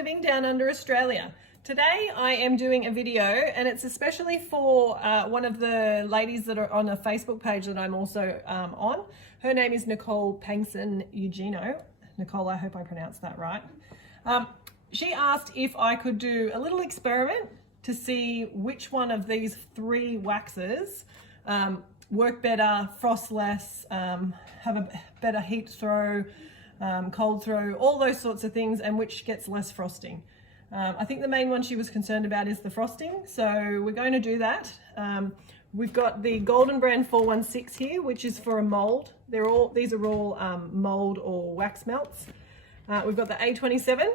living down under Australia. Today I am doing a video and it's especially for one of the ladies that are on a Facebook page that I'm also on. Her name is Nicole Pangson Eugenio. Nicole, I hope I pronounced that right. She asked if I could do a little experiment to see which one of these three waxes work better, frost less, have a better heat throw, cold throw, all those sorts of things, and which gets less frosting. I think the main one she was concerned about is the frosting, so we're going to do that. We've got the Golden Brand 416 here, which is for a mold. These are all mold or wax melts. We've got the A27,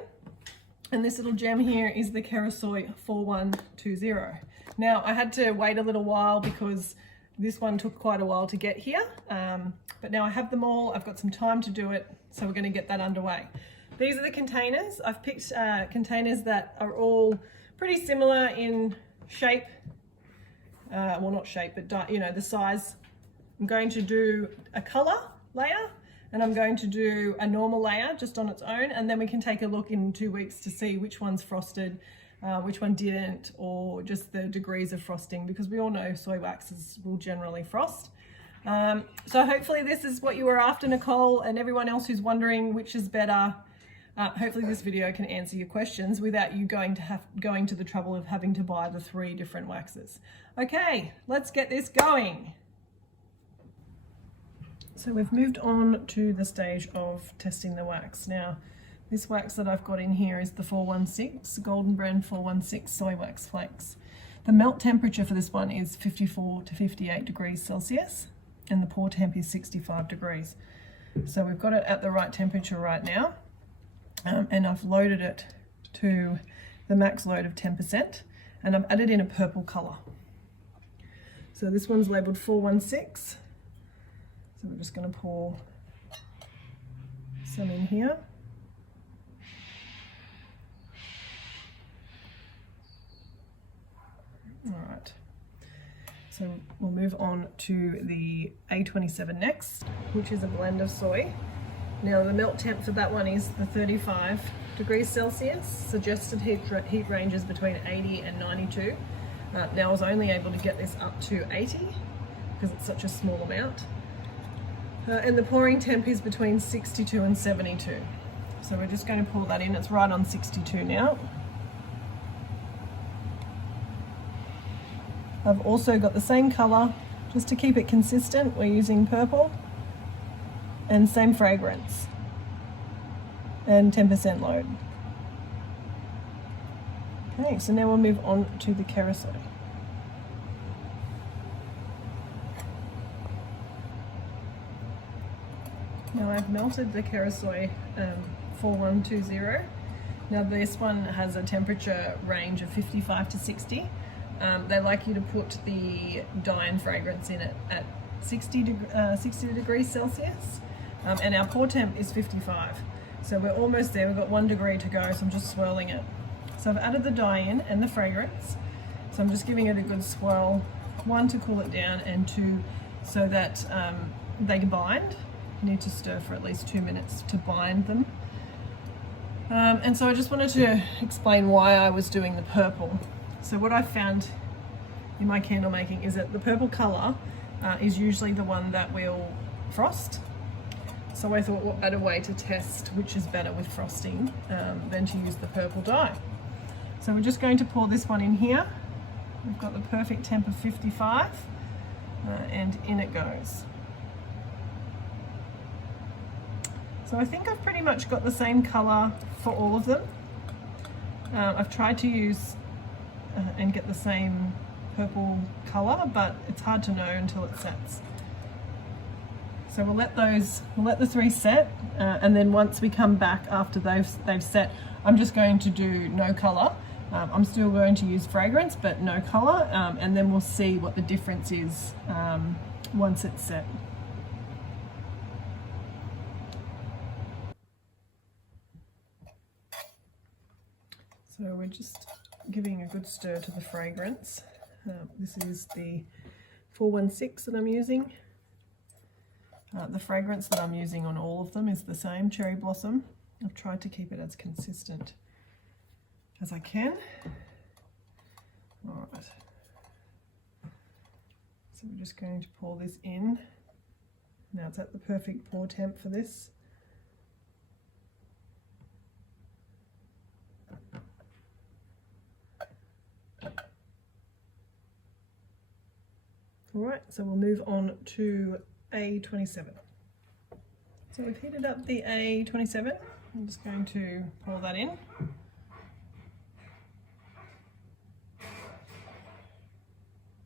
and this little gem here is the Kerastoi 4120. Now I had to wait a little while because this one took quite a while to get here, but now I have them all. I've got some time to do it, so we're going to get that underway. These are the containers. I've picked containers that are all pretty similar in shape. Well, not shape, but you know, the size. I'm going to do a color layer and I'm going to do a normal layer just on its own, and then we can take a look in 2 weeks to see which one's frosted, which one didn't, or just the degrees of frosting, because we all know soy waxes will generally frost. So hopefully this is what you were after, Nicole, and everyone else who's wondering which is better. Hopefully this video can answer your questions without you going to the trouble of having to buy the 3 different waxes. Okay, let's get this going. So we've moved on to the stage of testing the wax. Now, this wax that I've got in here is the 416, Golden Brand 416 soy wax flakes. The melt temperature for this one is 54 to 58 degrees Celsius, and the pour temp is 65 degrees. So we've got it at the right temperature right now. And I've loaded it to the max load of 10%, and I've added in a purple color. So this one's labeled 416. So we're just going to pour some in here. All right. So we'll move on to the A27 next, which is a blend of soy. Now the melt temp for that one is the 35 degrees Celsius. Suggested heat range is between 80 and 92. Now I was only able to get this up to 80 because it's such a small amount. And the pouring temp is between 62 and 72. So we're just going to pour that in. It's right on 62 now. I've also got the same color, just to keep it consistent, we're using purple. And same fragrance, and 10% load. Okay, so now we'll move on to the Kerastoi. Now I've melted the Kerastoi 4120. Now this one has a temperature range of 55 to 60. They like you to put the dye and fragrance in it at 60 degrees Celsius. And our pour temp is 55. So we're almost there, we've got 1 degree to go, so I'm just swirling it. So I've added the dye in and the fragrance. So I'm just giving it a good swirl, 1 to cool it down, and 2 so that they can bind. You need to stir for at least 2 minutes to bind them. And so I just wanted to explain why I was doing the purple. So what I found in my candle making is that the purple color is usually the one that will frost. So I thought, what better way to test which is better with frosting than to use the purple dye. So we're just going to pour this one in here. We've got the perfect temp of 55, and in it goes. So I think I've pretty much got the same color for all of them. I've tried to use and get the same purple color, but it's hard to know until it sets. So we'll let the 3 set, and then once we come back after they've set, I'm just going to do no color. I'm still going to use fragrance, but no color, and then we'll see what the difference is once it's set. So we're just giving a good stir to the fragrance. This is the 416 that I'm using. The fragrance that I'm using on all of them is the same, Cherry Blossom. I've tried to keep it as consistent as I can. All right. So we're just going to pour this in. Now it's at the perfect pour temp for this. All right, so we'll move on to A27. So we've heated up the A27. I'm just going to pour that in.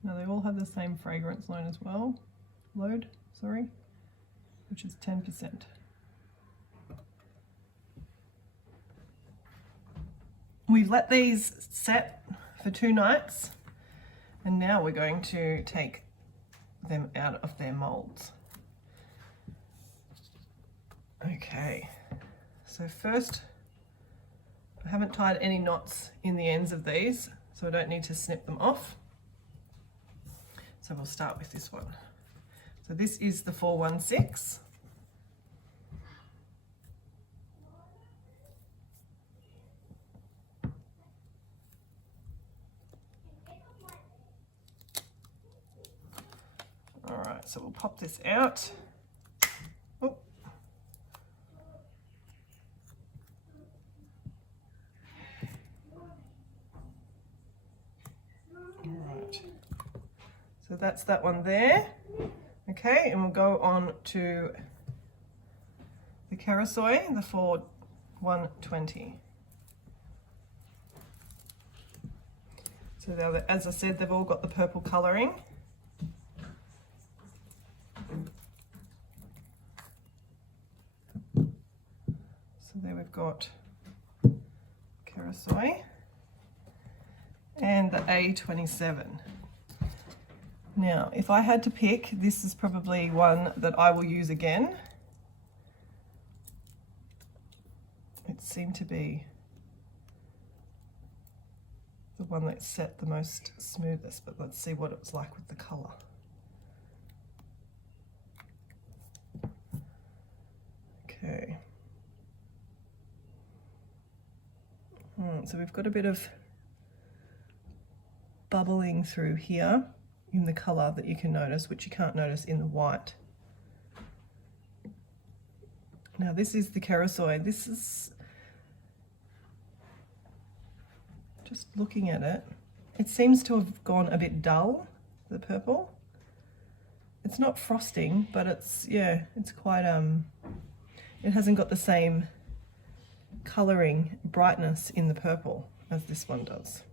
Now they all have the same fragrance load as well, which is 10%. We've let these set for 2 nights, and now we're going to take them out of their molds. Okay, so first, I haven't tied any knots in the ends of these, so I don't need to snip them off. So we'll start with this one. So this is the 416. All right, so we'll pop this out. Oh. All right. So that's that one there. Okay, and we'll go on to the Kerastoi, the 4120. So as I said, they've all got the purple colouring. So there we've got Kerastoi and the A27. Now, if I had to pick, this is probably one that I will use again. It seemed to be the one that set the most smoothest, but let's see what it was like with the colour. Okay. So we've got a bit of bubbling through here in the colour that you can notice, which you can't notice in the white. Now this is the Kerastoi. This is, just looking at it, it seems to have gone a bit dull, the purple. It's not frosting, but it's, yeah, it's quite, it hasn't got the same colouring brightness in the purple as this one does.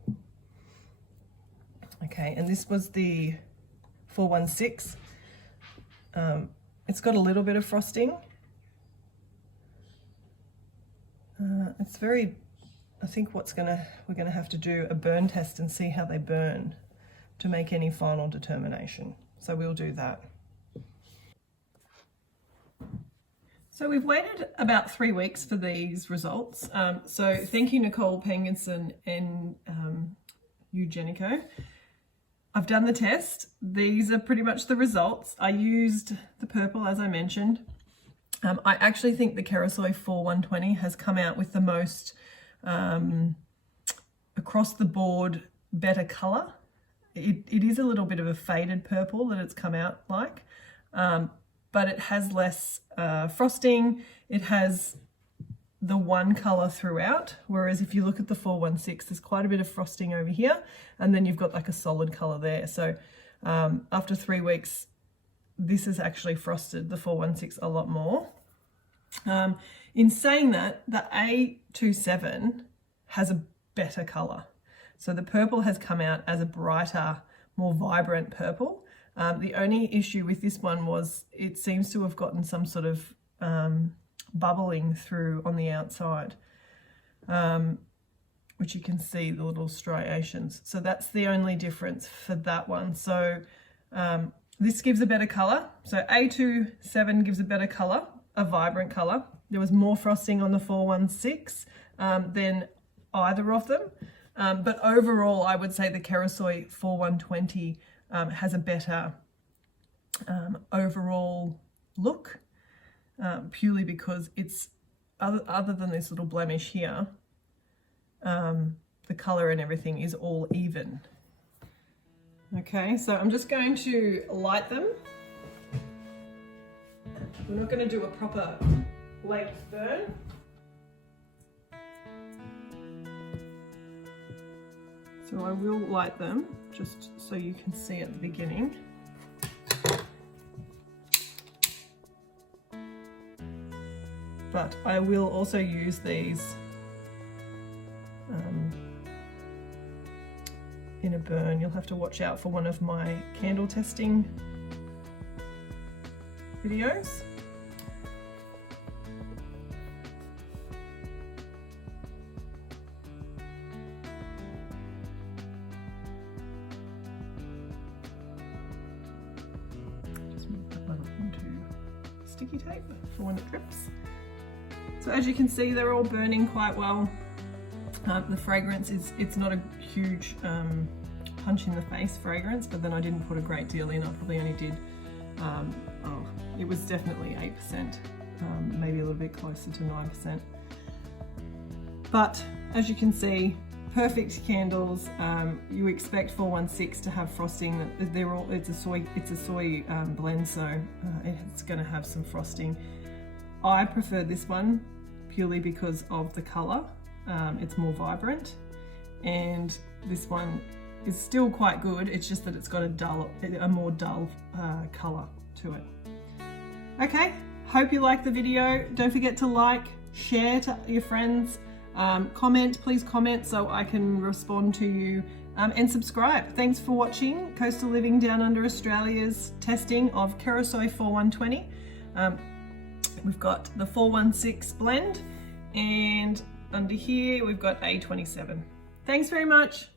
Okay, and this was the 416. It's got a little bit of frosting. It's very, I think we're gonna have to do a burn test and see how they burn to make any final determination. So we'll do that. So we've waited about 3 weeks for these results. So thank you, Nicole Pengson and Eugenico. I've done the test. These are pretty much the results. I used the purple, as I mentioned. I actually think the Kerastoi 4120 has come out with the most across the board better colour. It is a little bit of a faded purple that it's come out like, but it has less frosting. It has the one colour throughout, whereas if you look at the 416, there's quite a bit of frosting over here, and then you've got like a solid colour there. So after 3 weeks, this has actually frosted the 416 a lot more. In saying that, the A27 has a better colour. So the purple has come out as a brighter, more vibrant purple. The only issue with this one was it seems to have gotten some sort of bubbling through on the outside, which you can see the little striations. So that's the only difference for that one. So this gives a better colour. So A27 gives a better colour, a vibrant colour. There was more frosting on the 416 than either of them. But overall, I would say the Kerastoi 4120 has a better overall look, purely because it's, other than this little blemish here, the color and everything is all even. Okay, so I'm just going to light them. We're not going to do a proper late burn. So I will light them just so you can see at the beginning. But I will also use these in a burn. You'll have to watch out for one of my candle testing videos. Just move that one onto sticky tape for when it drips. So as you can see, they're all burning quite well. The fragrance it's not a huge punch in the face fragrance, but then I didn't put a great deal in. I probably only did, it was definitely 8%, maybe a little bit closer to 9%. But as you can see, perfect candles. You expect 416 to have frosting. It's a soy blend, so it's going to have some frosting. I prefer this one purely because of the color. It's more vibrant, and this one is still quite good. It's just that it's got a more dull color to it. Okay, hope you liked the video. Don't forget to like, share to your friends, comment, please comment so I can respond to you, and subscribe. Thanks for watching Coastal Living Down Under Australia's testing of Kerastoi 4120. We've got the 416 blend, and under here we've got A27. Thanks very much.